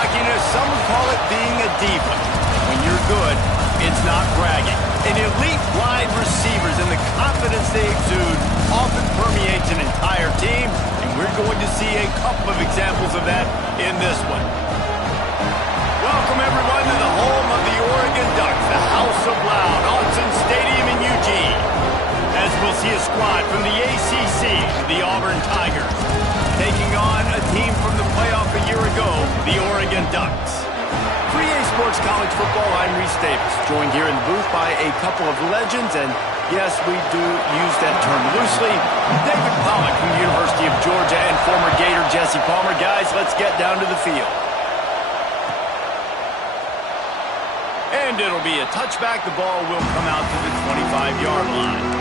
cockiness. Some would call it being a diva. When you're good, it's not bragging. And elite wide receivers and the confidence they exude often permeates an entire team, and we're going to see a couple of examples of that in this one. Welcome, everyone, to the home of the Oregon Ducks, the House of Loud, Autzen Stadium in Eugene. As we'll see a squad from the ACC, the Auburn Tigers, taking on a team from the playoff a year ago, the Oregon Ducks. 3A Sports College Football, I'm Reese Davis, joined here in the booth by a couple of legends, and yes, we do use that term loosely. David Pollack from the University of Georgia and former Gator Jesse Palmer. Guys, let's get down to the field. And it'll be a touchback. The ball will come out to the 25-yard line.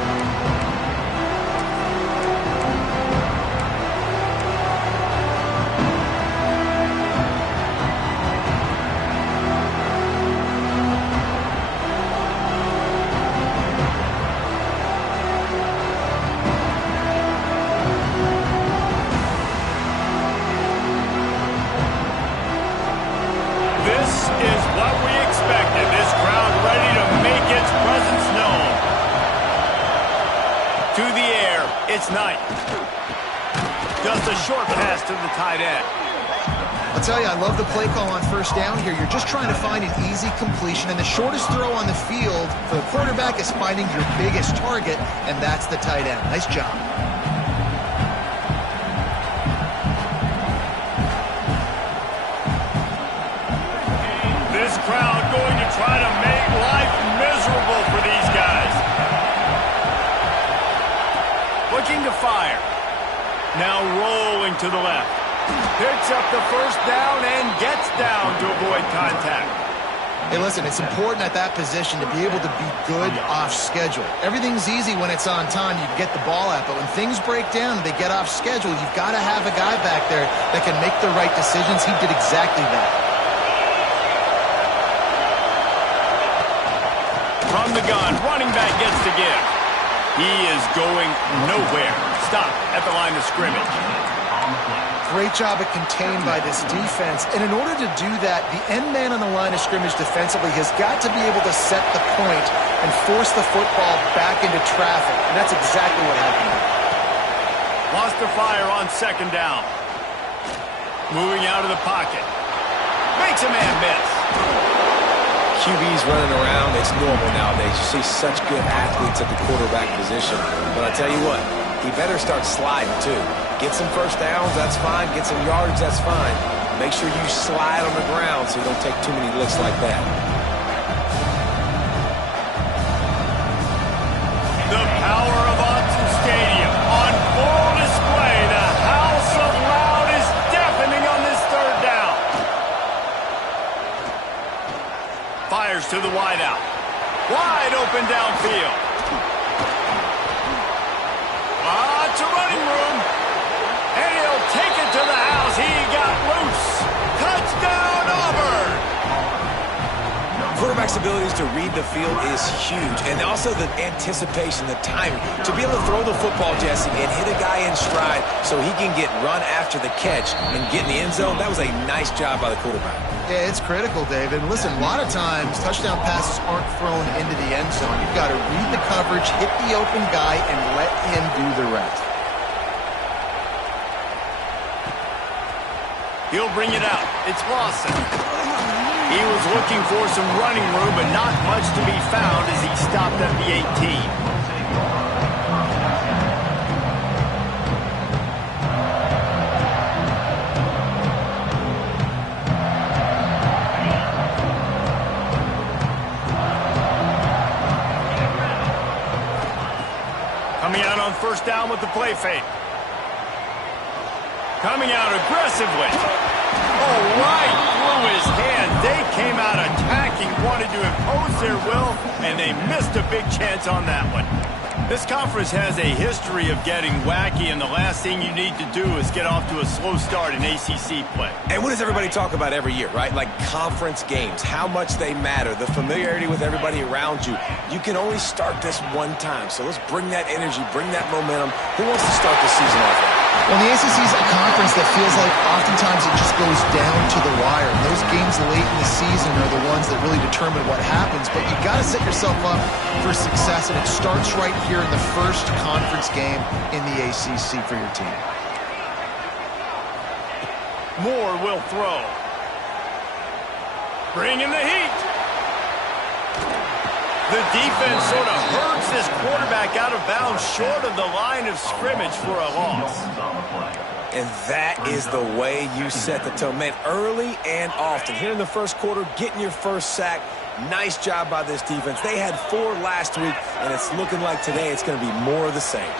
It's Knight. Just a short pass to the tight end. I'll tell you, I love the play call on first down here. You're just trying to find an easy completion, and the shortest throw on the field for the quarterback is finding your biggest target, and that's the tight end. Nice job. This crowd going to try to make life miserable for these guys. Looking to fire. Now rolling to the left. Picks up the first down and gets down to avoid contact. Hey, listen, it's important at that position to be able to be good off schedule. Everything's easy when it's on time. You can get the ball out, but when things break down and they get off schedule, you've got to have a guy back there that can make the right decisions. He did exactly that. From the gun, running back gets to give. He is going nowhere. Stop at the line of scrimmage. Great job at contained by this defense. And in order to do that, the end man on the line of scrimmage defensively has got to be able to set the point and force the football back into traffic. And that's exactly what happened. Lost the fire on second down. Moving out of the pocket. Makes a man miss. QBs running around, it's normal nowadays. You see such good athletes at the quarterback position. But I tell you what, he better start sliding too. Get some first downs, that's fine. Get some yardage, that's fine. Make sure you slide on the ground so you don't take too many licks like that. The power of Autzen Stadium on full display. The House of Loud is deafening on this third down. Fires to the wideout. Wide open downfield. Lots of running room. And he'll take it to the house. He got loose. Touchdown, Auburn. Quarterback's abilities to read the field is huge. And also the anticipation, the timing. To be able to throw the football, Jesse, and hit a guy in stride so he can get run after the catch and get in the end zone, that was a nice job by the quarterback. Yeah, it's critical, David. Listen, a lot of times touchdown passes aren't thrown into the end zone. You've got to read the coverage, hit the open guy, and let him do the rest. He'll bring it out. It's Lawson. He was looking for some running room, but not much to be found as he stopped at the 18. Coming out on first down with the play fake. Coming out aggressively. Oh, right through his hand. They came out attacking, wanted to impose their will, and they missed a big chance on that one. This conference has a history of getting wacky, and the last thing you need to do is get off to a slow start in ACC play. And what does everybody talk about every year, right? Like conference games, how much they matter, the familiarity with everybody around you. You can only start this one time, so let's bring that energy, bring that momentum. Who wants to start the season off? Well, the ACC is a conference that feels like oftentimes it just goes down to the wire. And those those games late in the season are the ones that really determine what happens, but you got to set yourself up for success, and it starts right here in the first conference game in the ACC for your team. Moore will throw. Bringing the heat. The defense sort of hurts this quarterback out of bounds short of the line of scrimmage for a loss. And that is the way you set the tone. Man, early and often. Here in the first quarter, getting your first sack. Nice job by this defense. They had 4 last week, and it's looking like today it's going to be more of the same.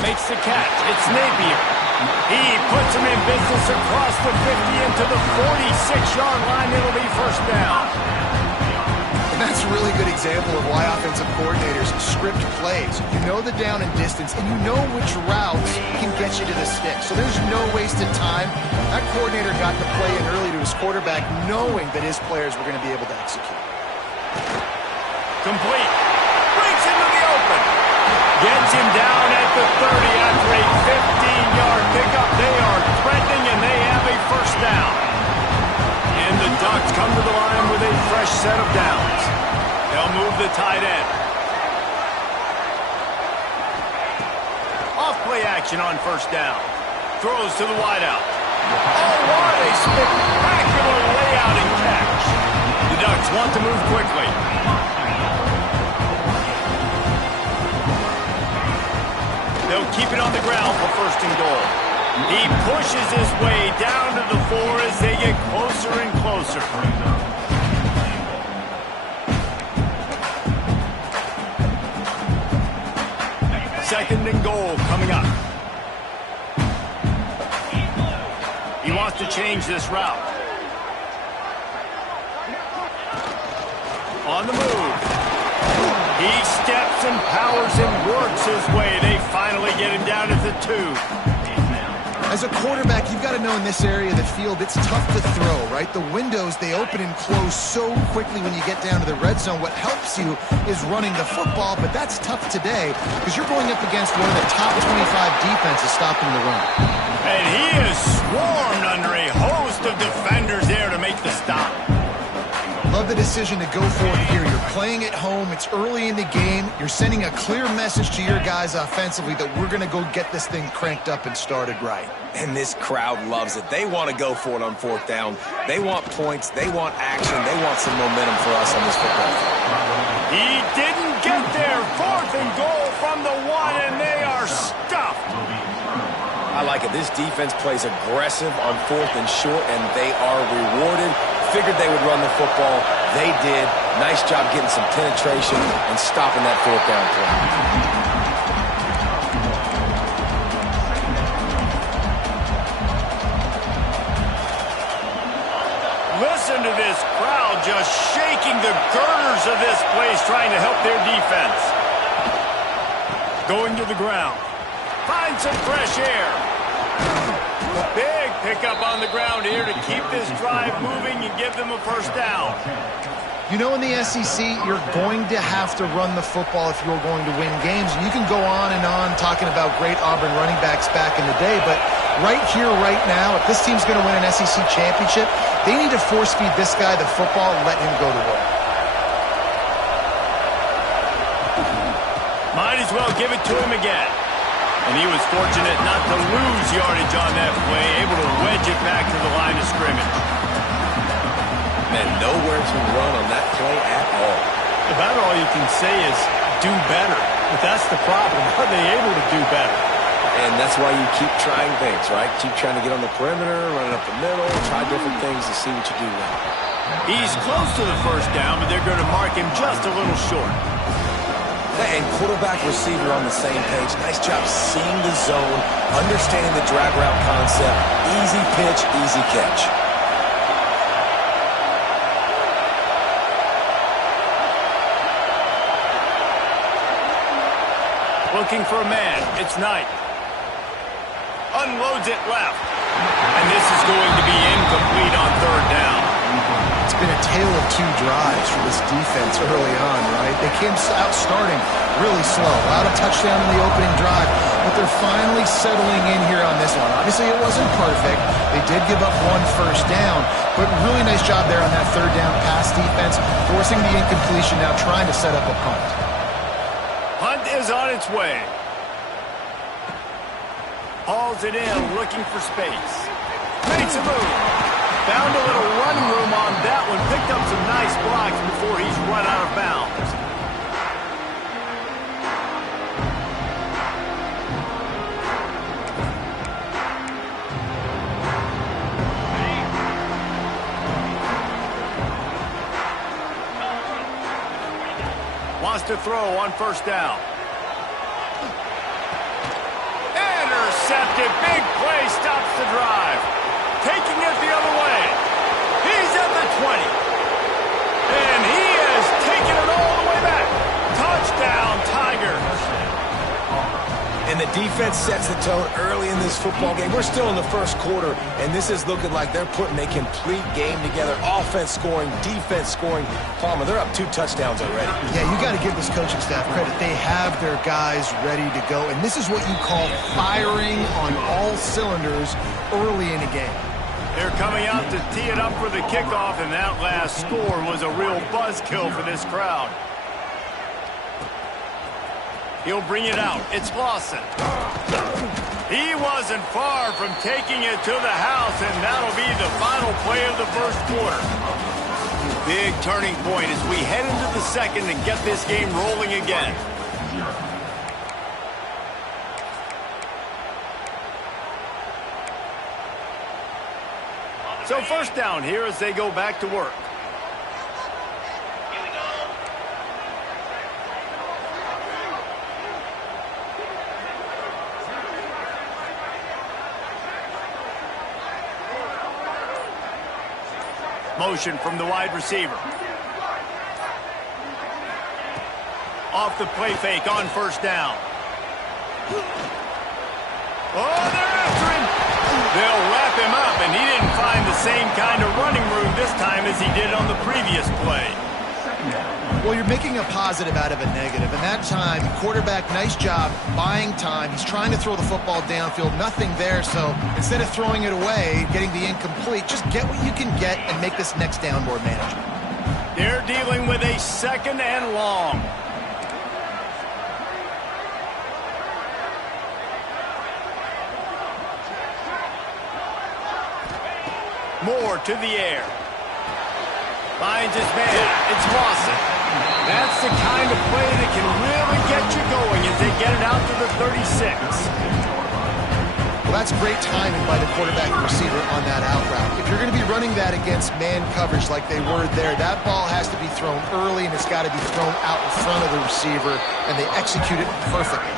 Makes the catch. It's Napier. He puts him in business across the 50 into the 46-yard line. It'll be first down. And that's a really good example of why offensive coordinators script plays. You know the down and distance, and you know which routes can get you to the stick. So there's no wasted time. That coordinator got the play in early to his quarterback, knowing that his players were going to be able to execute. Complete. Breaks into the open. Gets him down at the 30 after a 15-yard pickup. They are threatening, and they have a first down. And the Ducks come to the line with a fresh set of downs. They'll move the tight end. Off-play action on first down. Throws to the wideout. Oh, what a spectacular layout and catch. The Ducks want to move quickly. They'll keep it on the ground for first and goal. He pushes his way down to the 4 as they get closer and closer. Second and goal coming up. He wants to change this route. On the move. He steps and powers and works his way. They finally get him down at the 2. As a quarterback, you've got to know in this area of the field, it's tough to throw, right? The windows, they open and close so quickly when you get down to the red zone. What helps you is running the football, but that's tough today because you're going up against one of the top 25 defenses stopping the run. And he is swarmed under a host of defenders there to make the stop. Love the decision to go for it here. You're playing at home. It's early in the game. You're sending a clear message to your guys offensively that we're going to go get this thing cranked up and started right. And this crowd loves it. They want to go for it on fourth down. They want points. They want action. They want some momentum for us on this football field. He didn't get there. Fourth and goal from the 1, and they are stuffed. I like it. This defense plays aggressive on fourth and short, and they are rewarded. Figured they would run the football. They did. Nice job getting some penetration and stopping that fourth down play. Listen to this crowd just shaking the girders of this place, trying to help their defense. Going to the ground. Find some fresh air. Big pickup on the ground here to keep this drive moving and give them a first down. You know, in the SEC, you're going to have to run the football if you're going to win games. And you can go on and on talking about great Auburn running backs back in the day, but right here, right now, if this team's going to win an SEC championship, they need to force feed this guy the football and let him go to work. Might as well give it to him again. And he was fortunate not to lose yardage on that play, able to wedge it back to the line of scrimmage. Man, nowhere to run on that play at all. About all you can say is do better. But that's the problem. Are they able to do better? And that's why you keep trying things, right? Keep trying to get on the perimeter, running up the middle, try different things to see what you do well. He's close to the first down, but they're going to mark him just a little short. And quarterback receiver on the same page. Nice job seeing the zone, understanding the drag route concept. Easy pitch, easy catch. Looking for a man. It's Knight. Unloads it left. And this is going to be incomplete on third down. It's been a tale of two drives for this defense early on, right? They came out starting really slow. Allowed a touchdown in the opening drive, but they're finally settling in here on this one. Obviously, it wasn't perfect. They did give up one first down, but really nice job there on that third down pass defense, forcing the incompletion, now trying to set up a punt. Punt is on its way. Hauls it in, looking for space. Makes a move. Found a little running room on that one. Picked up some nice blocks before he's run out of bounds. Wants to throw on first down. Intercepted. Big play stops the drive. Taking it the other way. He's at the 20. And he has taken it all the way back. Touchdown, Tigers. And the defense sets the tone early in this football game. We're still in the first quarter, and this is looking like they're putting a complete game together. Offense scoring, defense scoring. Palmer, they're up 2 touchdowns already. Yeah, you got to give this coaching staff credit. They have their guys ready to go, and this is what you call firing on all cylinders early in a game. They're coming out to tee it up for the kickoff, and that last score was a real buzzkill for this crowd. He'll bring it out. It's Lawson. He wasn't far from taking it to the house, and that'll be the final play of the first quarter. Big turning point as we head into the second and get this game rolling again. So first down here as they go back to work. Motion from the wide receiver. Off the play fake on first down. Oh, they're after him. They'll wrap him up, and he didn't find the same kind of running room this time as he did on the previous play. Well, you're making a positive out of a negative, and that time, quarterback, nice job buying time. He's trying to throw the football downfield, nothing there, so instead of throwing it away, getting the incomplete, just get what you can get and make this next down more manageable. They're dealing with a second and long. Moore to the air. Finds his man. It's Lawson. That's the kind of play that can really get you going as they get it out to the 36. Well, that's great timing by the quarterback and receiver on that out route. If you're going to be running that against man coverage like they were there, that ball has to be thrown early, and it's got to be thrown out in front of the receiver, and they execute it perfectly.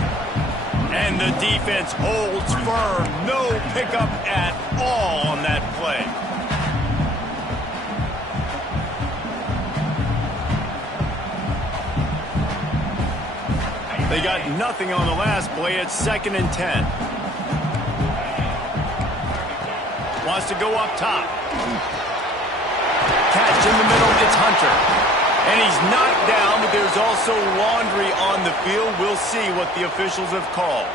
And the defense holds firm. No pickup at all on that play. They got nothing on the last play. It's 2nd and 10. Wants to go up top. Catch in the middle. It's Hunter. And he's knocked down, but there's also laundry on the field. We'll see what the officials have called.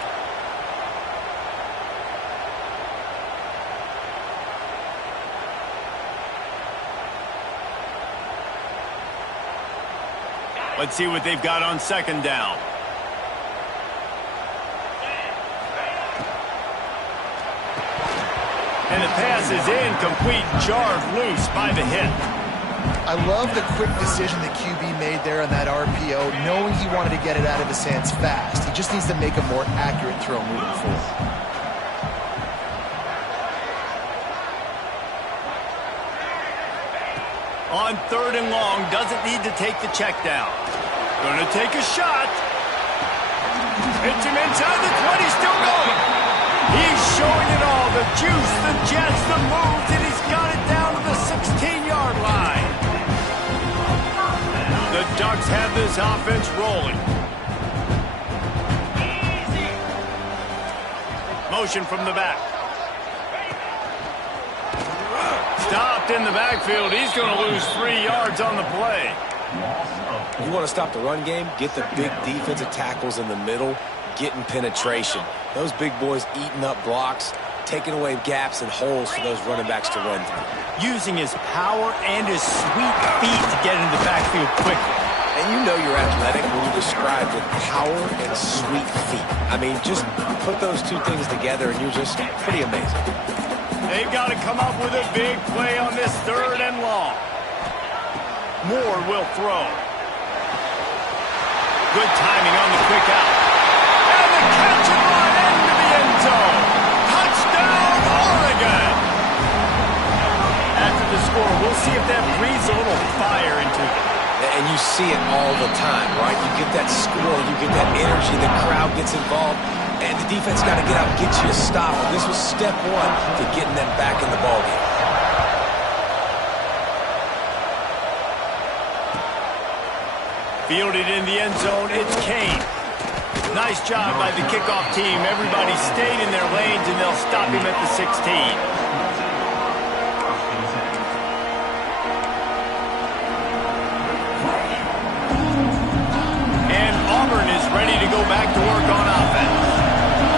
Let's see what they've got on 2nd down. And the pass is incomplete, jarred loose by the hit. I love the quick decision that QB made there on that RPO, knowing he wanted to get it out of his hands fast. He just needs to make a more accurate throw moving forward. On 3rd and long, doesn't need to take the check down. Gonna take a shot. Hits him inside the 20, still going. He's showing it all, the juice, the jets, the moves, and he's got it down to the 16-yard line. The Ducks have this offense rolling. Motion from the back. stopped in the backfield. He's going to lose 3 yards on the play. You want to stop the run game, get the big defensive tackles in the middle, getting penetration. Those big boys eating up blocks, taking away gaps and holes for those running backs to run through. Using his power and his sweet feet to get into the backfield quickly. And you know you're athletic when you describe with power and sweet feet. I mean, just put those two things together and you're just pretty amazing. They've got to come up with a big play on this 3rd and long. Moore will throw. Good timing on the quick out. And the catch and run into the end zone. Touchdown, Oregon! After the score, we'll see if that breathes a little fire into them. And you see it all the time, right? You get that score, you get that energy, the crowd gets involved, and the defense got to get out and get you a stop. And this was step 1 to getting them back in the ballgame. Fielded in the end zone, it's Kane. Nice job by the kickoff team. Everybody stayed in their lanes, and they'll stop him at the 16. Ready to go back to work on offense.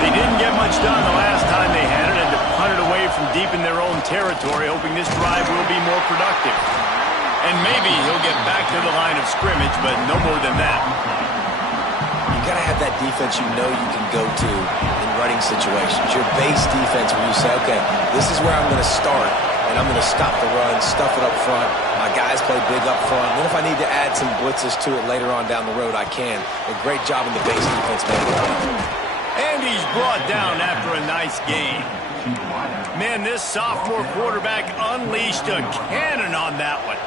They didn't get much done the last time they had it, and to punt it away from deep in their own territory, hoping this drive will be more productive. And maybe he'll get back to the line of scrimmage, but no more than that. You got to have that defense you know you can go to in running situations. Your base defense where you say, okay, this is where I'm going to start, and I'm going to stop the run, stuff it up front. My guys play big up front. Then if I need to add some blitzes to it later on down the road, I can. A great job in the base defense making it happen. And he's brought down after a nice game. Man, this sophomore quarterback unleashed a cannon on that one.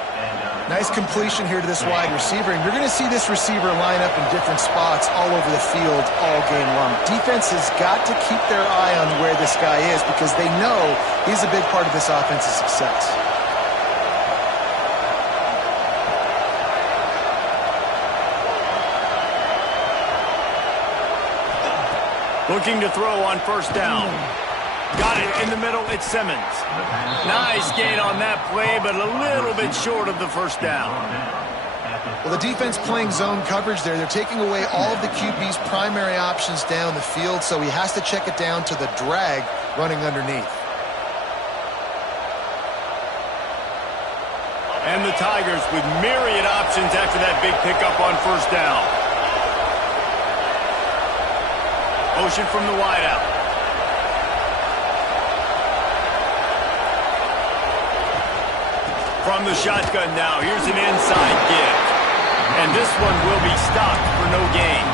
Nice completion here to this wide receiver, and you're going to see this receiver line up in different spots all over the field all game long. Defense has got to keep their eye on where this guy is because they know he's a big part of this offense's success. Looking to throw on 1st down. Got it in the middle, it's Simmons. Nice gain on that play, but a little bit short of the 1st down. Well, the defense playing zone coverage there. They're taking away all of the QB's primary options down the field, so he has to check it down to the drag running underneath. And the Tigers with myriad options after that big pickup on 1st down. Motion from the wideout. From the shotgun now, here's an inside give. And this one will be stopped for no gain.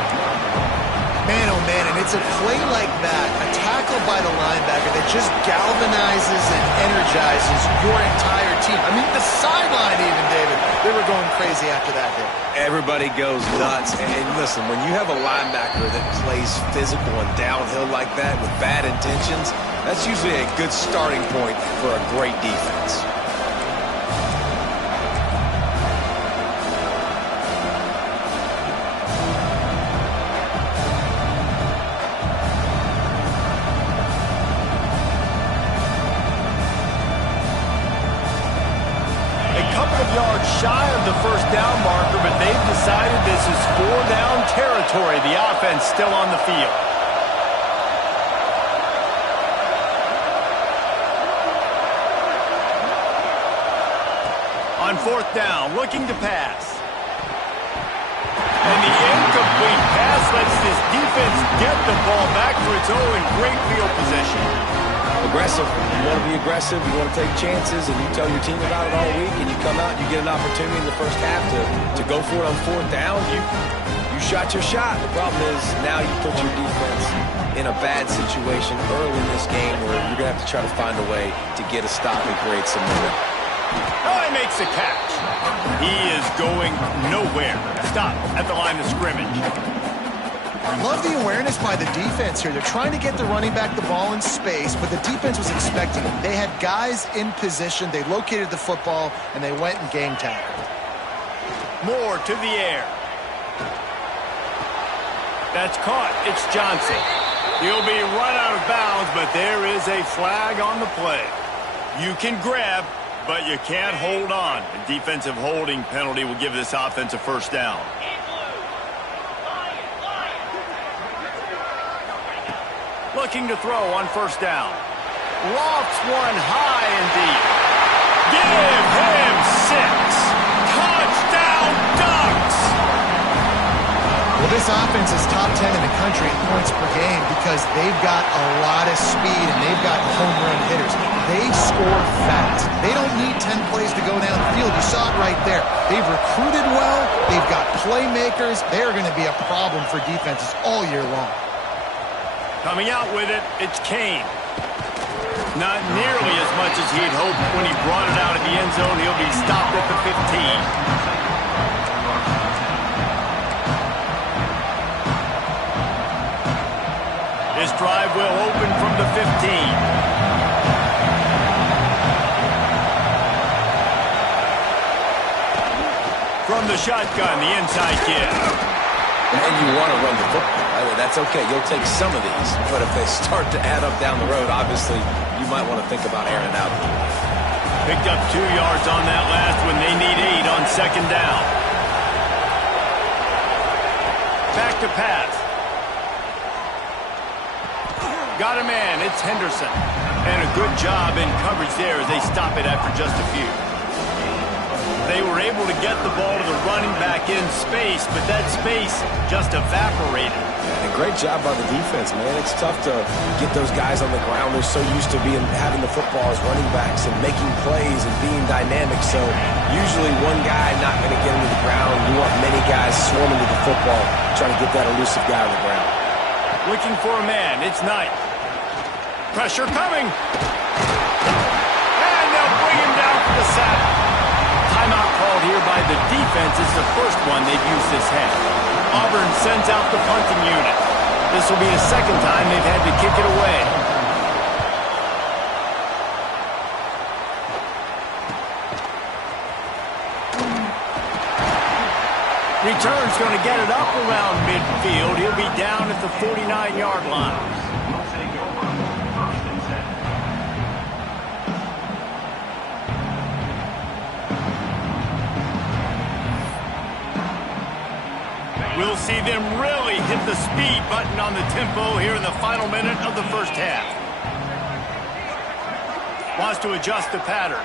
Man, oh man, and it's a play like that, a tackle by the linebacker that just galvanizes and energizes your entire team. I mean, the sideline even, David, they were going crazy after that hit. Everybody goes nuts. And listen, when you have a linebacker that plays physical and downhill like that with bad intentions, that's usually a good starting point for a great defense. Shy of the 1st down marker, but they've decided this is 4-down territory. The offense still on the field. On 4th down, looking to pass. And the incomplete pass lets this defense get the ball back for its own great field position. Aggressive. You want to be aggressive. You want to take chances, and you tell your team about it all week, and you come out and you get an opportunity in the 1st half to go for it on 4th down. You shot your shot. The problem is now you put your defense in a bad situation early in this game where you're going to have to try to find a way to get a stop and create some momentum. Oh, he makes a catch. He is going nowhere. Stop at the line of scrimmage. Love the awareness by the defense here. They're trying to get the running back the ball in space, but the defense was expecting it. They had guys in position. They located the football, and they went and game tackled. Moore to the air. That's caught. It's Johnson. He'll be run out of bounds, but there is a flag on the play. You can grab, But you can't hold on. A defensive holding penalty will give this offense a first down. Looking to throw on first down. Lofts one high and deep. Give him 6. Touchdown Ducks! Well, this offense is top 10 in the country in points per game because they've got a lot of speed and they've got home run hitters. They score fast. They don't need 10 plays to go down the field. You saw it right there. They've recruited well. They've got playmakers. They're going to be a problem for defenses all year long. Coming out with it, it's Kingz. Not nearly as much as he'd hoped when he brought it out of the end zone. He'll be stopped at the 15. This drive will open from the 15. From the shotgun, the inside kid. And you want to run the football. That's okay. You'll take some of these. But if they start to add up down the road, obviously, you might want to think about airing it out. Picked up 2 yards on that last one. They need 8 on second down. Back to pass. Got a man. It's Henderson. And a good job in coverage there as they stop it after just a few. They were able to get the ball to the running back in space, but that space just evaporated. And great job by the defense, man. It's tough to get those guys on the ground. They're so used to having the football as running backs and making plays and being dynamic. So usually one guy not going to get into the ground. You want many guys swarming to the football, trying to get that elusive guy on the ground. Looking for a man. It's Knight. Pressure coming. And they'll bring him down for the sack. Timeout called here by the defense. It's the first one they've used this half. Auburn sends out the punting unit. This will be the second time they've had to kick it away. Return's going to get it up around midfield. He'll be down at the 49-yard line. We'll see them really hit the speed button on the tempo here in the final minute of the first half. Wants to adjust the pattern.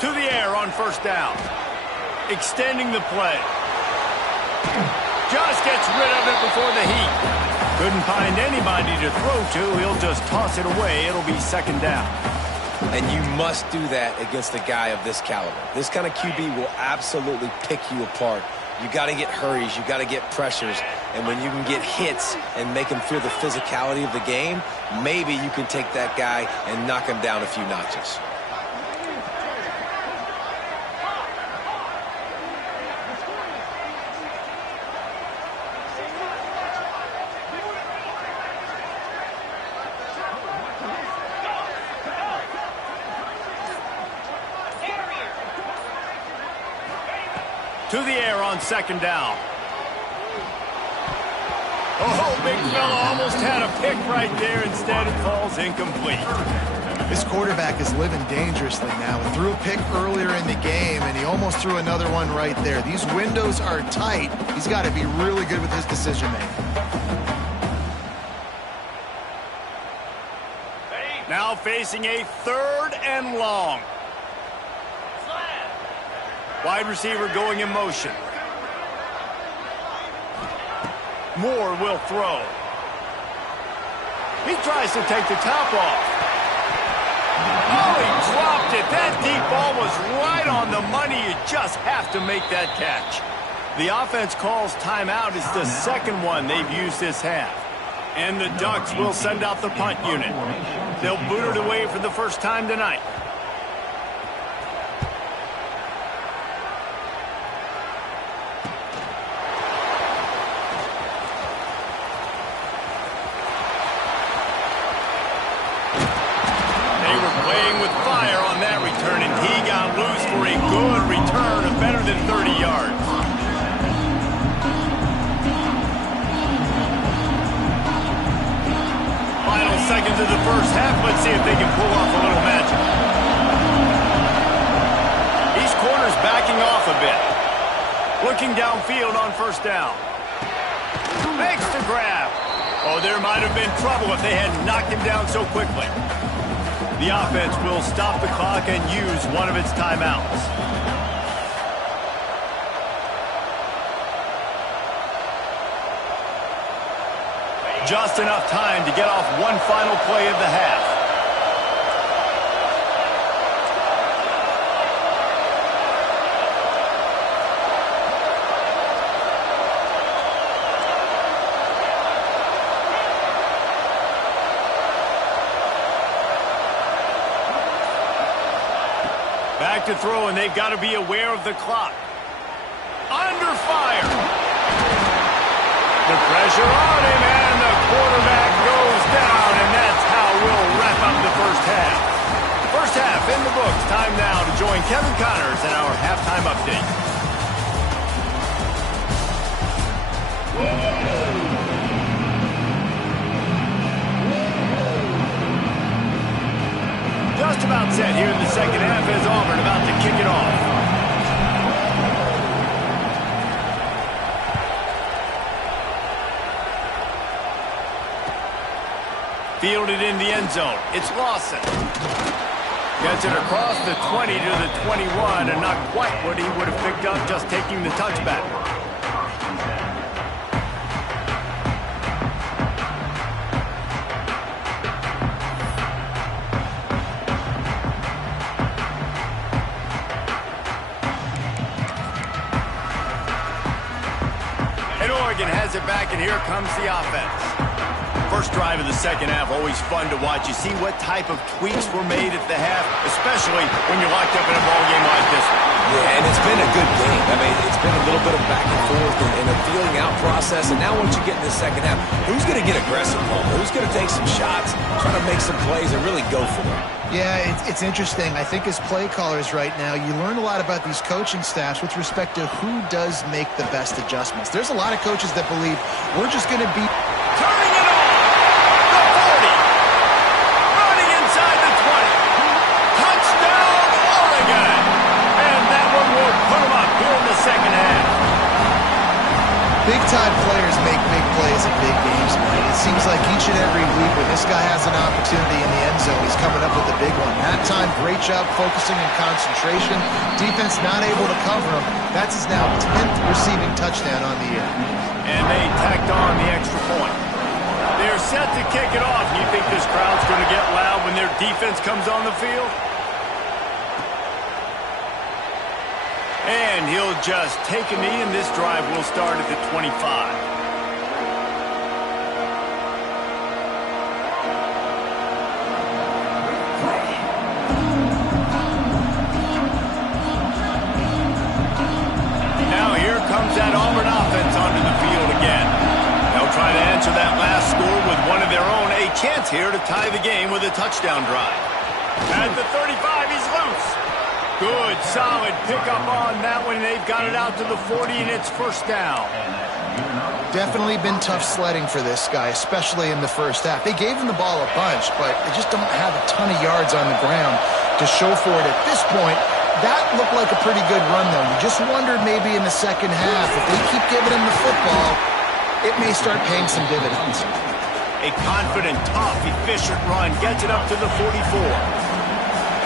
To the air on first down. Extending the play. Just gets rid of it before the heat. Couldn't find anybody to throw to. He'll just toss it away. It'll be second down. And you must do that against a guy of this caliber. This kind of QB will absolutely pick you apart. You got to get hurries. You got to get pressures. And when you can get hits and make him feel the physicality of the game, maybe you can take that guy and knock him down a few notches. To the air on second down. Oh, big fella almost had a pick right there. Instead, it falls incomplete. This quarterback is living dangerously now. He threw a pick earlier in the game, and he almost threw another one right there. These windows are tight. He's got to be really good with his decision-making. Now facing a 3rd and long. Wide receiver going in motion. Moore will throw. He tries to take the top off. Oh, he dropped it. That deep ball was right on the money. You just have to make that catch. The offense calls timeout. It's the second one they've used this half. And the Ducks will send out the punt unit. They'll boot it away for the first time tonight. Seconds of the first half. Let's see if they can pull off a little magic. looking downfield on first down. Makes the grab. Oh, there might have been trouble if they had knocked him down so quickly. The offense will stop the clock and use one of its timeouts. Just enough time to get off one final play of the half. Back to throw, and they've got to be aware of the clock. Under fire. The pressure on him, and the quarterback goes down, and that's how we'll wrap up the first half. First half in the books. Time now to join Kevin Connors in our halftime update. Just about set here in the second half as Auburn about to kick it off. Fielded in the end zone. It's Lawson. Gets it across the 20 to the 21, and not quite what he would have picked up just taking the touchback. And Oregon has it back, and here comes the offense. First drive of the second half, always fun to watch. You see what type of tweaks were made at the half, especially when you're locked up in a ball game like this one. Yeah, and it's been a good game. I mean, it's been a little bit of back and forth and a feeling out process. And now once you get in the second half, who's going to get aggressive, Paul? Who's going to take some shots, try to make some plays, and really go for it? Yeah, it's interesting. I think as play callers right now, you learn a lot about these coaching staffs with respect to who does make the best adjustments. There's a lot of coaches that believe we're just going to be turning it on. The 40. Running inside the 20. Touchdown, Oregon. And that one will put them up here in the second half. Big-time players make big plays in big games, man. It seems like each and every week when this guy has an opportunity in the end zone, he's coming up with a big one. That time, great job focusing and concentration. Defense not able to cover him. That's his now 10th receiving touchdown on the year. And they tacked on the extra point. They're set to kick it off. You think this crowd's going to get loud when their defense comes on the field? And he'll just take a knee, and this drive will start at the 25. Now here comes that Auburn offense onto the field again. They'll try to answer that last score with one of their own. A chance here to tie the game with a touchdown drive. At the 35, he's loose. Good, solid pickup on that one. They've got it out to the 40, and it's first down. Definitely been tough sledding for this guy, especially in the first half. They gave him the ball a bunch, but they just don't have a ton of yards on the ground to show for it at this point. That looked like a pretty good run, though. You just wondered maybe in the second half, if they keep giving him the football, it may start paying some dividends. A confident, tough, efficient run gets it up to the 44.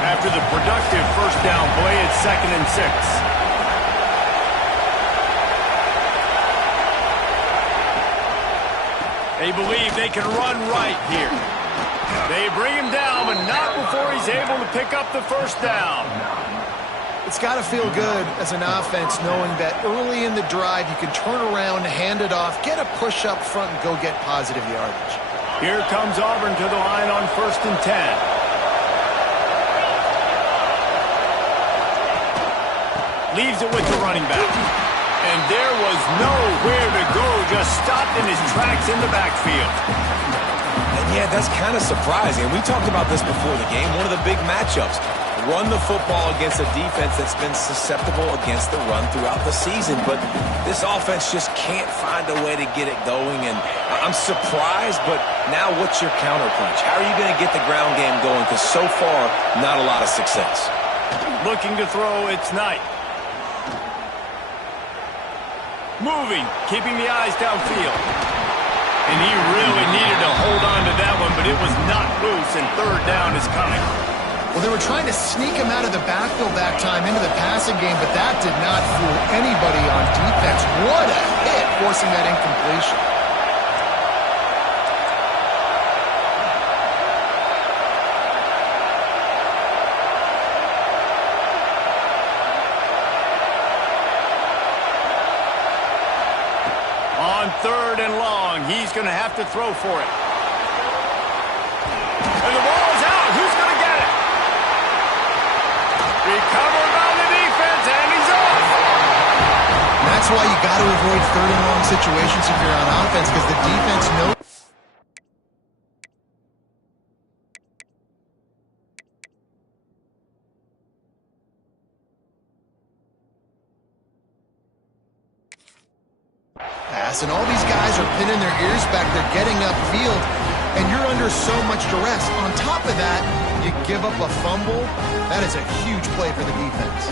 After the productive first down play, it's 2nd and 6. They believe they can run right here. They bring him down, but not before he's able to pick up the first down. It's got to feel good as an offense knowing that early in the drive you can turn around, hand it off, get a push up front, and go get positive yardage. Here comes Auburn to the line on 1st and 10. Leaves it with the running back. And there was nowhere to go, just stopped in his tracks in the backfield. And yeah, that's kind of surprising. We talked about this before the game. One of the big matchups. Run the football against a defense that's been susceptible against the run throughout the season. But this offense just can't find a way to get it going. And I'm surprised, but now what's your counterpunch? How are you going to get the ground game going? Because so far, not a lot of success. Looking to throw, it's Knight. Moving, keeping the eyes downfield. And he really needed to hold on to that one, but it was not loose, and third down is coming. Well, they were trying to sneak him out of the backfield that time into the passing game, but that did not fool anybody on defense. What a hit, forcing that incompletion. On third and long, he's going to have to throw for it. And the ball is out. Who's going to get it? Recovered by the defense, and he's off. And that's why you got to avoid third and long situations if you're on offense, because the defense knows. And all these guys are pinning their ears back. They're getting upfield, and you're under so much duress. On top of that, you give up a fumble. That is a huge play for the defense.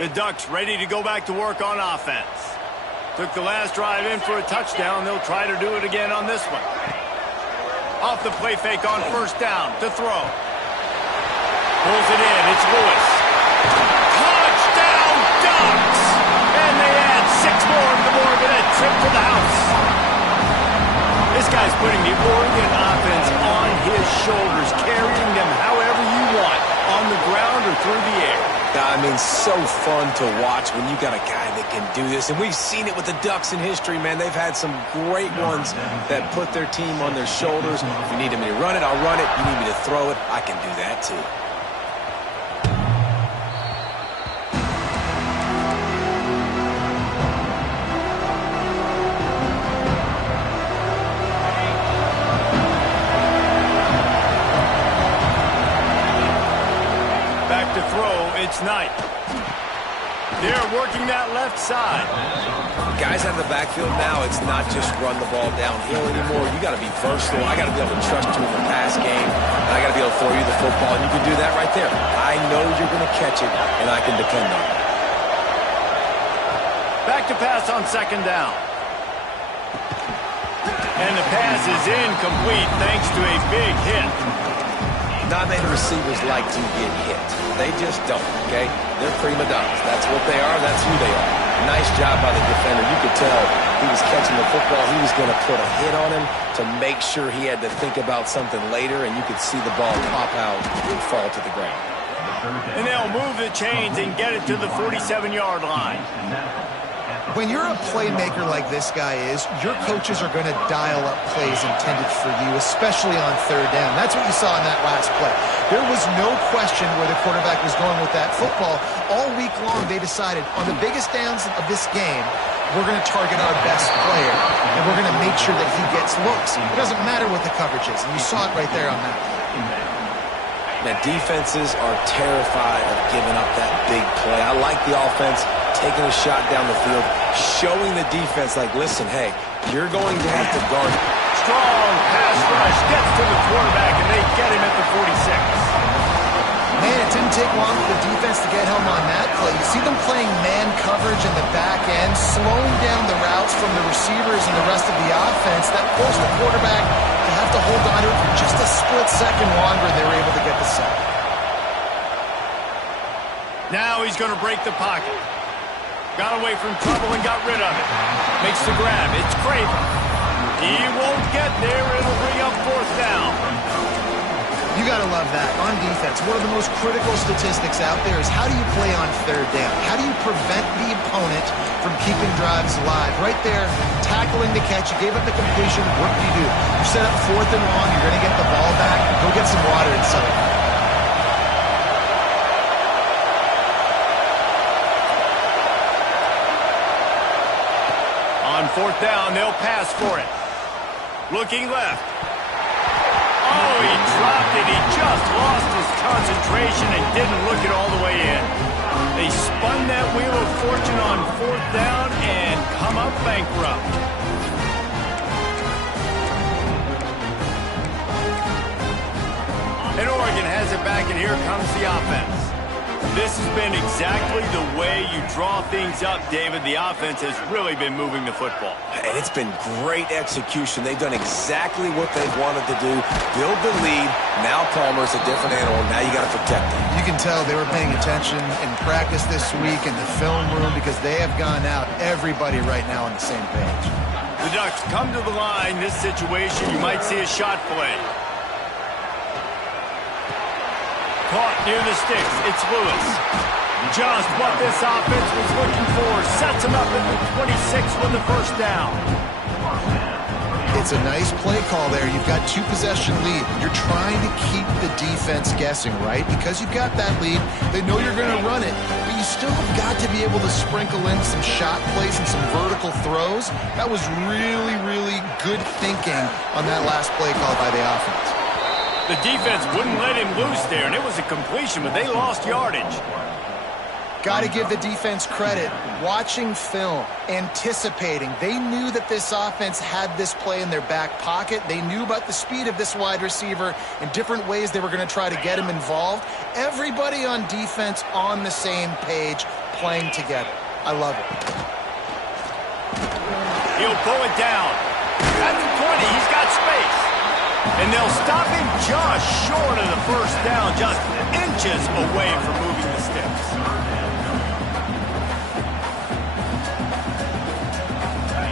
The Ducks ready to go back to work on offense. Took the last drive in for a touchdown. They'll try to do it again on this one. Off the play fake on first down to throw. Pulls it in. It's Lewis. Touchdown Ducks! And they add 6 more to the board with a trip to the house. This guy's putting the Oregon offense on his shoulders, carrying them however you want, on the ground or through the air. I mean, so fun to watch when you got a guy that can do this. And we've seen it with the Ducks in history, man. They've had some great ones that put their team on their shoulders. If you need me to run it, I'll run it. You need me to throw it, I can do that too. It's Knight. They're working that left side. Guys out of the backfield now, it's not just run the ball downhill anymore. You got to be versatile. I got to be able to trust you in the pass game, and I got to be able to throw you the football, and you can do that right there. I know you're going to catch it, and I can depend on it. Back to pass on second down. And the pass is incomplete thanks to a big hit. Not many receivers like to get hit. They just don't, okay? They're prima donnas. That's what they are. That's who they are. Nice job by the defender. You could tell he was catching the football. He was going to put a hit on him to make sure he had to think about something later, and you could see the ball pop out and fall to the ground. And they'll move the chains and get it to the 47-yard line. When you're a playmaker like this guy is, your coaches are going to dial up plays intended for you, especially on third down. That's what you saw in that last play. There was no question where the quarterback was going with that football. All week long, they decided on the biggest downs of this game, we're going to target our best player, and we're going to make sure that he gets looks. It doesn't matter what the coverage is, and you saw it right there on that play. Now, defenses are terrified of giving up that big play. I like the offense taking a shot down the field, showing the defense, like, listen, hey, you're going to have to guard it. Strong pass rush gets to the quarterback, and they get him at the 46. Man, it didn't take long for the defense to get home on that play. You see them playing man coverage in the back end, slowing down the routes from the receivers and the rest of the offense. That forced the quarterback to have to hold on to it for just a split second longer. They were able to get the sack. Now he's going to break the pocket. Got away from trouble and got rid of it. Makes the grab. It's Craven. He won't get there. It'll bring up fourth down. You got to love that. On defense, one of the most critical statistics out there is how do you play on third down? How do you prevent the opponent from keeping drives alive? Right there, tackling the catch. You gave up the completion. What do? You set up fourth and long. You're going to get the ball back. Go get some water inside. On fourth down, they'll pass for it. Looking left. Oh, he dropped it. He just lost his concentration and didn't look it all the way in. They spun that wheel of fortune on fourth down and come up bankrupt. quarterback, and here comes the offense. This has been exactly the way you draw things up, David. The offense has really been moving the football. And it's been great execution. They've done exactly what they've wanted to do. Build the lead. Now Palmer's a different animal. Now you got to protect him. You can tell they were paying attention in practice this week in the film room because they have gone out, everybody right now on the same page. The Ducks come to the line. This situation, you might see a shot play. Caught near the sticks. It's Lewis. Just what this offense was looking for. Sets him up at the 26 with the first down. It's a nice play call there. You've got 2-possession lead. You're trying to keep the defense guessing, right? Because you've got that lead, they know you're going to run it. But you still have got to be able to sprinkle in some shot plays and some vertical throws. That was really, really good thinking on that last play call by the offense. The defense wouldn't let him loose there, and it was a completion, but they lost yardage. Got to give the defense credit. Watching film, anticipating. They knew that this offense had this play in their back pocket. They knew about the speed of this wide receiver and different ways they were going to try to get him involved. Everybody on defense on the same page, playing together. I love it. He'll pull it down. At the 20, he's got space. And they'll stop him just short of the first down, just inches away from moving the sticks.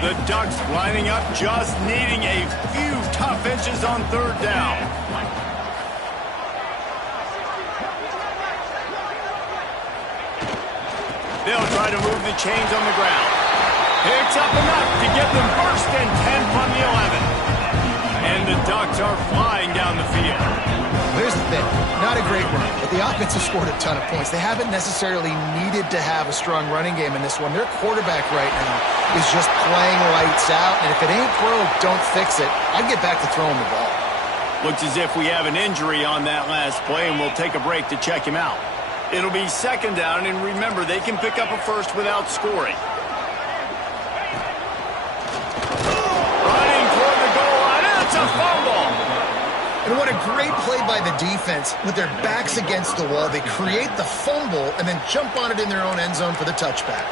The Ducks lining up, just needing a few tough inches on third down. They'll try to move the chains on the ground. Picks up enough to get them first and 10 from the 11. And the Ducks are flying down the field. Here's the thing. Not a great run, but the offense has scored a ton of points. They haven't necessarily needed to have a strong running game in this one. Their quarterback right now is just playing lights out, and if it ain't broke, don't fix it. I'd get back to throwing the ball. Looks as if we have an injury on that last play, and we'll take a break to check him out. It'll be second down, and remember, they can pick up a first without scoring. It's a fumble. And what a great play by the defense. With their backs against the wall, they create the fumble and then jump on it in their own end zone for the touchback.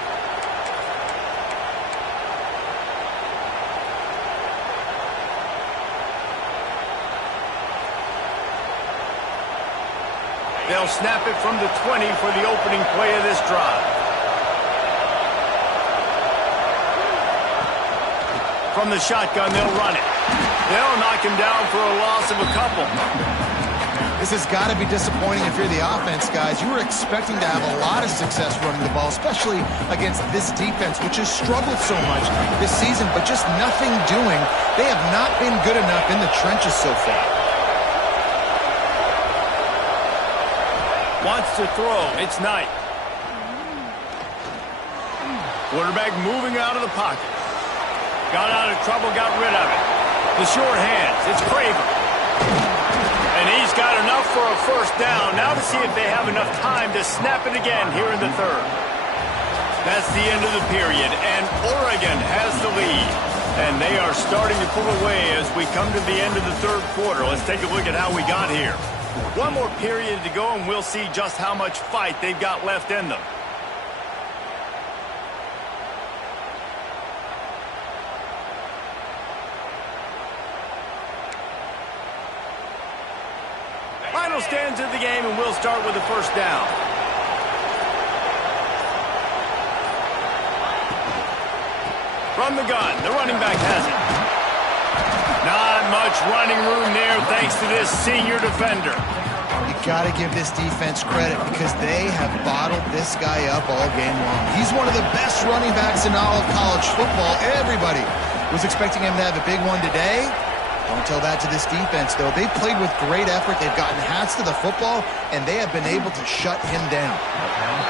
They'll snap it from the 20 for the opening play of this drive. From the shotgun, they'll run it. They'll knock him down for a loss of a couple. This has got to be disappointing if you're the offense, guys. You were expecting to have a lot of success running the ball, especially against this defense, which has struggled so much this season, but just nothing doing. They have not been good enough in the trenches so far. Wants to throw. It's Knight. Quarterback moving out of the pocket. Got out of trouble, got rid of it. The short hands, it's Craver. And he's got enough for a first down. Now to see if they have enough time to snap it again here in the third. That's the end of the period, and Oregon has the lead. And they are starting to pull away as we come to the end of the third quarter. Let's take a look at how we got here. One more period to go, and we'll see just how much fight they've got left in them. Final stands of the game, and we'll start with the first down. From the gun, the running back has it. Not much running room there thanks to this senior defender. You got to give this defense credit because they have bottled this guy up all game long. He's one of the best running backs in all of college football. Everybody was expecting him to have a big one today. Don't tell that to this defense, though. They've played with great effort. They've gotten hats to the football, and they have been able to shut him down.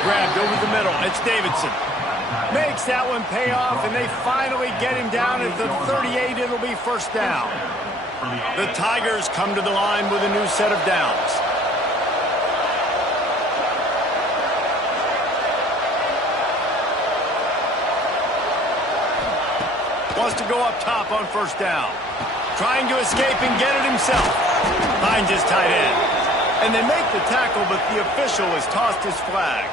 Grabbed over the middle. It's Davidson. Makes that one pay off, and they finally get him down at the 38. It'll be first down. The Tigers come to the line with a new set of downs. Wants to go up top on first down. Trying to escape and get it himself. Finds his tight end. And they make the tackle, but the official has tossed his flag.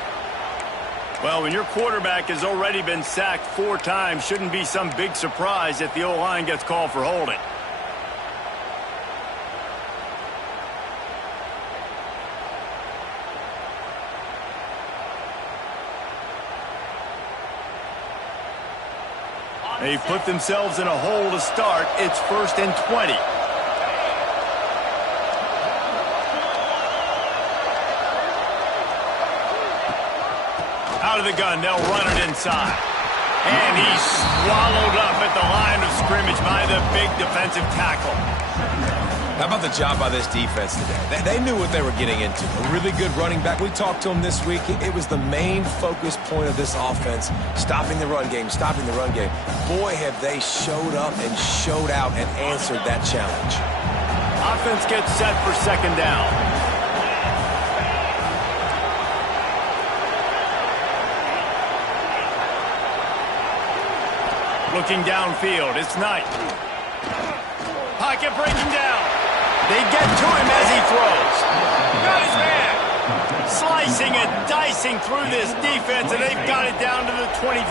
Well, when your quarterback has already been sacked 4 times, shouldn't be some big surprise if the O-line gets called for holding. They've put themselves in a hole to start. It's 1st and 20. Out of the gun, they'll run it inside. And he's swallowed up at the line of scrimmage by the big defensive tackle. How about the job by this defense today? They knew what they were getting into. A really good running back. We talked to him this week. It was the main focus point of this offense, stopping the run game, stopping the run game. Boy, have they showed up and showed out and answered that challenge. Offense gets set for 2nd down. Looking downfield, it's Knight. Pocket breaking down. They get to him as he throws. Got his man. Slicing and dicing through this defense, and they've got it down to the 23.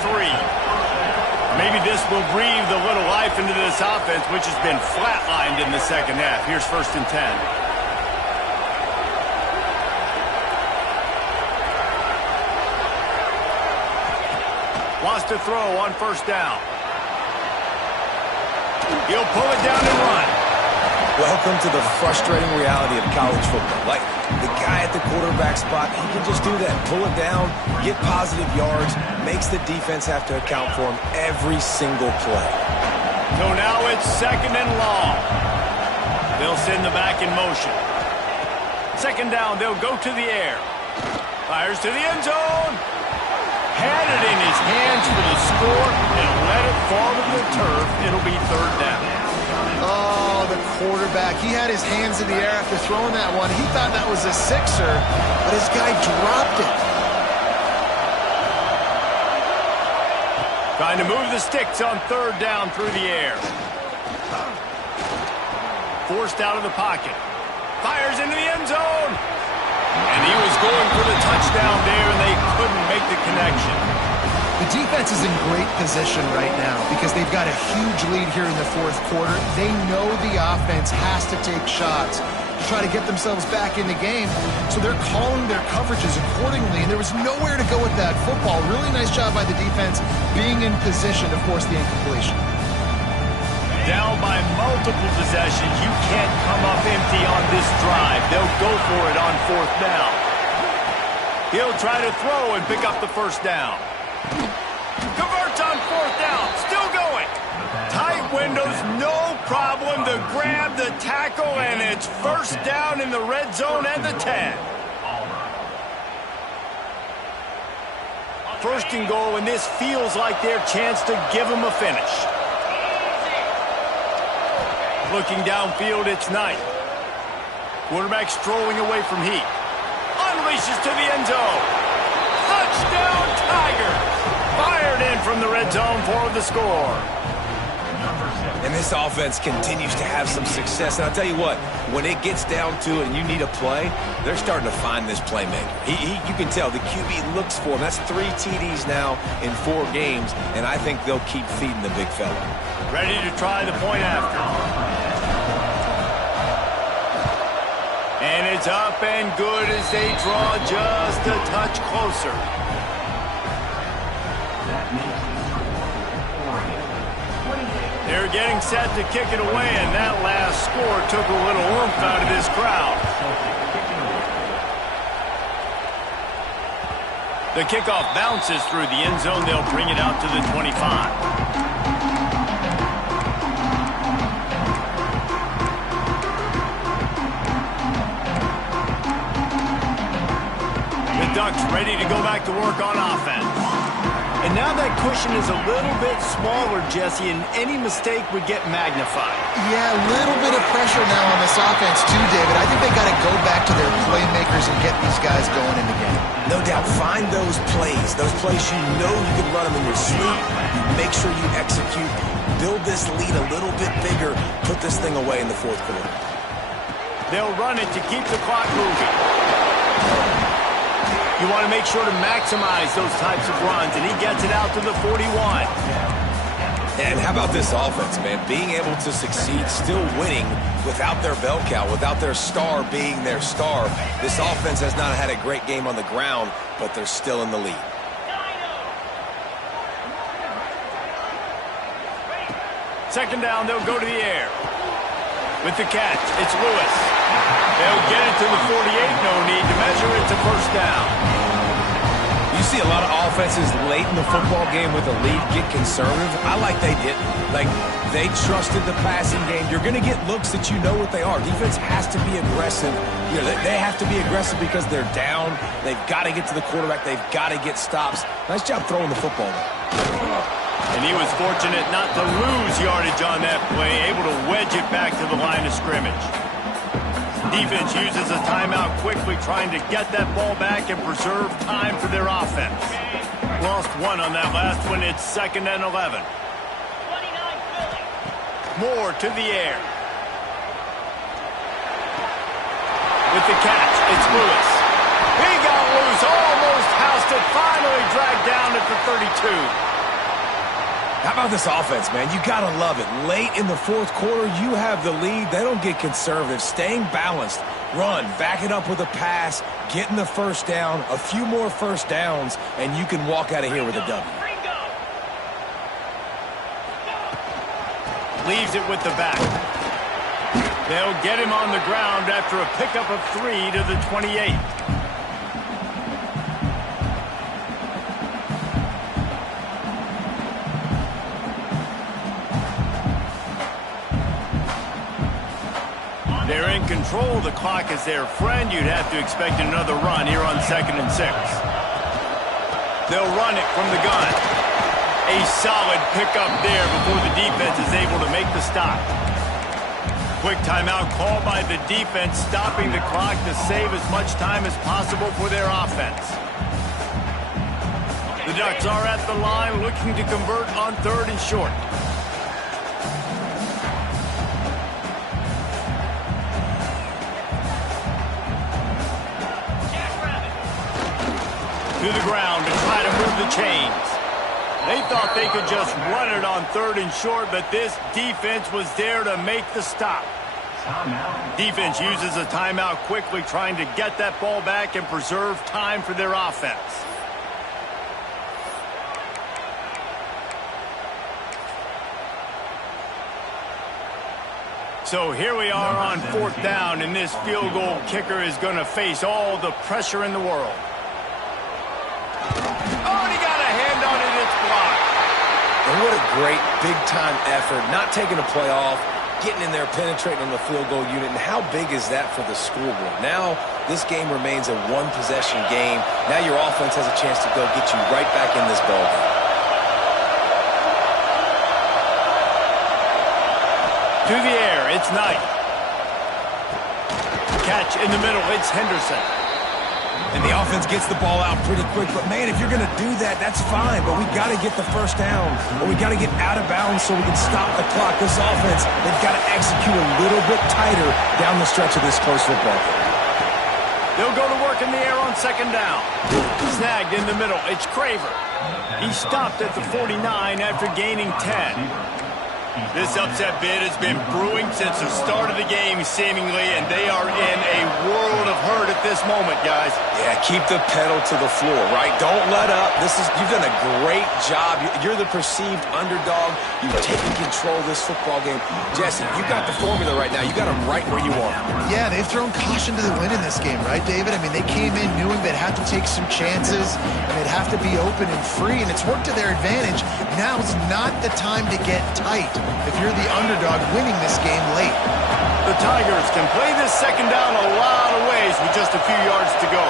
Maybe this will breathe a little life into this offense, which has been flatlined in the 2nd half. Here's 1st and 10. Wants to throw on 1st down. He'll pull it down and run. Welcome to the frustrating reality of college football. Like, the guy at the quarterback spot, he can just do that. Pull it down, get positive yards, makes the defense have to account for him every single play. So now it's 2nd and long. They'll send the back in motion. 2nd down, they'll go to the air. Fires to the end zone. Had it in his hands for the score and let it fall to the turf. It'll be 3rd down. Oh, the quarterback. He had his hands in the air after throwing that one. He thought that was a 6er, but his guy dropped it. Trying to move the sticks on 3rd down through the air. Forced out of the pocket. Fires into the end zone. And he was going for the touchdown there, and they couldn't make the connection. The defense is in great position right now because they've got a huge lead here in the 4th quarter. They know the offense has to take shots to try to get themselves back in the game, so they're calling their coverages accordingly, and there was nowhere to go with that football. Really nice job by the defense being in position to force the incompletion. Down by multiple possessions, you can't come up empty on this drive. They'll go for it on 4th down. He'll try to throw and pick up the 1st down. Converts on 4th down, still going. Tight windows, no problem to grab the tackle, and it's 1st down in the red zone at the 10. 1st and goal, and this feels like their chance to give them a finish. Looking downfield, it's Knight. Quarterback strolling away from heat. Unleashes to the end zone. Touchdown, Tigers! Fired in from the red zone for the score. And this offense continues to have some success. And I'll tell you what, when it gets down to it and you need a play, they're starting to find this playmaker. You can tell the QB looks for him. That's 3 TDs now in 4 games, and I think they'll keep feeding the big fella. Ready to try the point after. And it's up and good as they draw just a touch closer. They're getting set to kick it away, and that last score took a little oomph out of this crowd. The kickoff bounces through the end zone. They'll bring it out to the 25. Ducks ready to go back to work on offense. And now that cushion is a little bit smaller, Jesse, and any mistake would get magnified. Yeah, a little bit of pressure now on this offense too, David. I think they got to go back to their playmakers and get these guys going in the game. No doubt, find those plays you know you can run them in your sleep. You make sure you execute, build this lead a little bit bigger, put this thing away in the 4th quarter. They'll run it to keep the clock moving. You want to make sure to maximize those types of runs, and he gets it out to the 41. And how about this offense, man? Being able to succeed, still winning without their bell cow, without their star being their star. This offense has not had a great game on the ground, but they're still in the lead. Second down, they'll go to the air. With the catch, it's Lewis. They'll get it to the 48, no need to measure it to first down. You see a lot of offenses late in the football game with a lead get conservative. I like they didn't. Like, they trusted the passing game. You're going to get looks that you know what they are. Defense has to be aggressive. You know, they have to be aggressive because they're down. They've got to get to the quarterback. They've got to get stops. Nice job throwing the football, though. And he was fortunate not to lose yardage on that play, able to wedge it back to the line of scrimmage. Defense uses a timeout quickly, trying to get that ball back and preserve time for their offense. Lost one on that last one. It's 2nd and 11. Moore to the air. With the catch, it's Lewis. He got loose, almost housed it, finally dragged down at the 32. How about this offense, man? You got to love it. Late in the fourth quarter, you have the lead. They don't get conservative. Staying balanced. Run. Back it up with a pass. Getting the first down. A few more first downs, and you can walk out of here with a W. Leaves it with the back. They'll get him on the ground after a pickup of 3 to the 28. They're in control. The clock is their friend. You'd have to expect another run here on 2nd and 6. They'll run it from the gun. A solid pickup there before the defense is able to make the stop. Quick timeout called by the defense, stopping the clock to save as much time as possible for their offense. The Ducks are at the line looking to convert on 3rd and short. To the ground to try to move the chains. They thought they could just run it on 3rd and short, but this defense was there to make the stop. Defense uses a timeout quickly, trying to get that ball back and preserve time for their offense. So here we are on 4th down, and this field goal kicker is going to face all the pressure in the world. Oh, and he got a hand on it. It's blocked. And what a great big-time effort, not taking a play off, getting in there, penetrating on the field goal unit. And how big is that for the scoreboard? Now this game remains a one-possession game. Now your offense has a chance to go get you right back in this ball game. To the air, it's Knight. Catch in the middle, it's Henderson. And the offense gets the ball out pretty quick. But, man, if you're going to do that, that's fine. But we got to get the first down, or we got to get out of bounds so we can stop the clock. This offense, they've got to execute a little bit tighter down the stretch of this close football game. They'll go to work in the air on 2nd down. Snagged in the middle. It's Craver. He stopped at the 49 after gaining 10. This upset bid has been brewing since the start of the game, seemingly, and they are in a world of hurt at this moment, guys. Yeah, keep the pedal to the floor, right? Don't let up. You've done a great job. You're the perceived underdog. You've taken control of this football game. Jesse, you got the formula right now. You got them right where you want them. Yeah, they've thrown caution to the wind in this game, right, David? I mean, they came in knowing they'd have to take some chances, and they'd have to be open and free, and it's worked to their advantage. Now's not the time to get tight if you're the underdog winning this game late. The Tigers can play this 2nd down a lot of ways with just a few yards to go.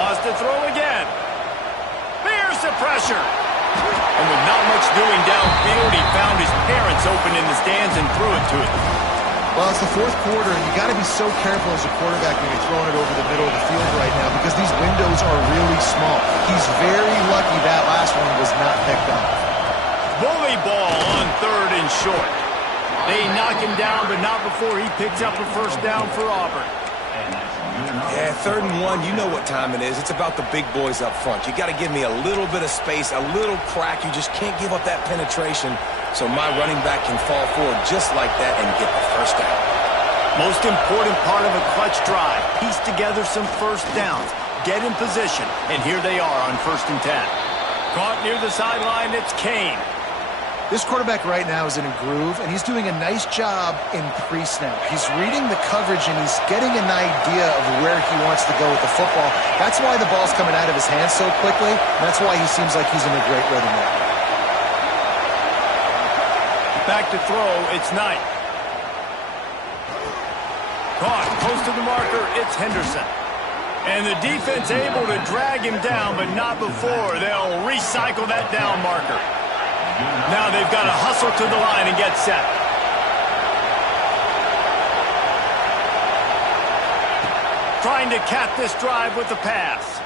Lost to throw again. There's the pressure. And with not much doing downfield, he found his parents open in the stands and threw it to it. Well, it's the 4th quarter, and you got to be so careful as a quarterback when you're throwing it over the middle of the field right now because these windows are really small. He's very lucky that last one was not picked up. Bully ball on 3rd and short. They knock him down, but not before he picks up a first down for Auburn. Yeah, 3rd and 1, you know what time it is. It's about the big boys up front. You got to give me a little bit of space, a little crack. You just can't give up that penetration so my running back can fall forward just like that and get the first down. Most important part of a clutch drive, piece together some first downs, get in position, and here they are on 1st and 10. Caught near the sideline, it's Kane. This quarterback right now is in a groove, and he's doing a nice job in pre-snap. He's reading the coverage, and he's getting an idea of where he wants to go with the football. That's why the ball's coming out of his hands so quickly, and that's why he seems like he's in a great rhythm now. Back to throw, it's Knight. Caught close to the marker, it's Henderson. And the defense able to drag him down, but not before they'll recycle that down marker. Now they've got to hustle to the line and get set. Trying to cap this drive with the pass.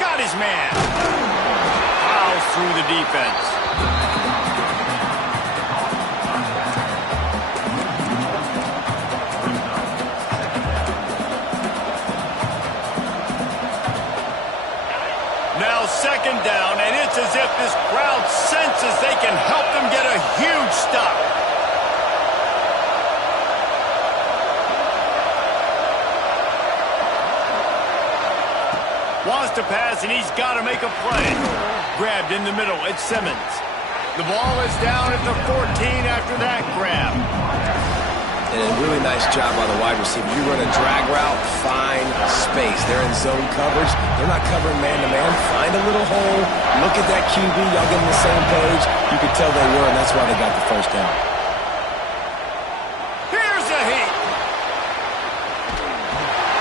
Got his man. Fouls through the defense. Now 2nd down, and it's as if this crowd senses they can help them get a huge stop. Wants to pass, and he's got to make a play. Grabbed in the middle, it's Simmons. The ball is down at the 14 after that grab. And a really nice job by the wide receiver. You run a drag route, find space. They're in zone coverage. They're not covering man-to-man. Find a little hole. Look at that QB. Y'all get on the same page. You could tell they were, and that's why they got the first down. Here's a heat.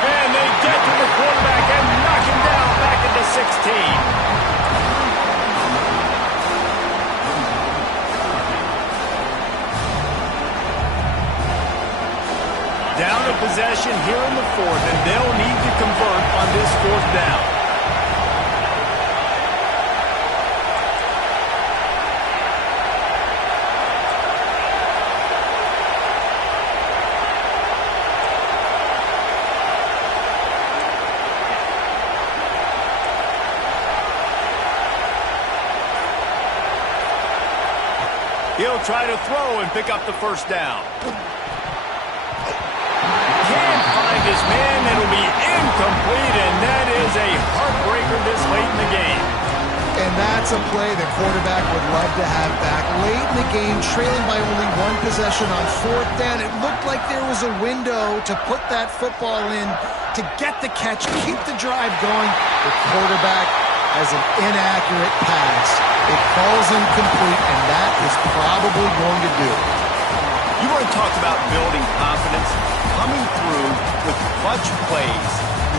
And they get to the quarterback and knock him down back at the 16. Down a possession here in the 4th, and they'll need to convert on this 4th down. He'll try to throw and pick up the first down. Can't find his man. It'll be incomplete, and that is a heartbreaker this late in the game. And that's a play the quarterback would love to have back. Late in the game, trailing by only 1 possession on 4th down. It looked like there was a window to put that football in, to get the catch, keep the drive going. The quarterback has an inaccurate pass. It falls incomplete, and that is probably going to do it. You want to talk about building confidence? Coming through with clutch plays,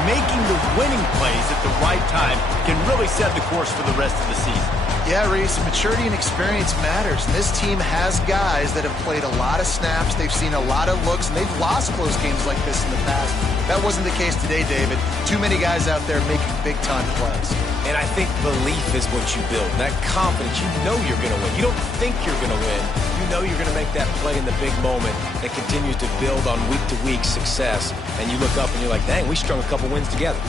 making the winning plays at the right time can really set the course for the rest of the season. Yeah, Reese, maturity and experience matters. And this team has guys that have played a lot of snaps. They've seen a lot of looks, and they've lost close games like this in the past. That wasn't the case today, David. Too many guys out there making big-time plays. And I think belief is what you build. That confidence, you know you're going to win. You don't think you're going to win. You know you're going to make that play in the big moment that continues to build on week-to-week success. And you look up and you're like, dang, we strung a couple wins together.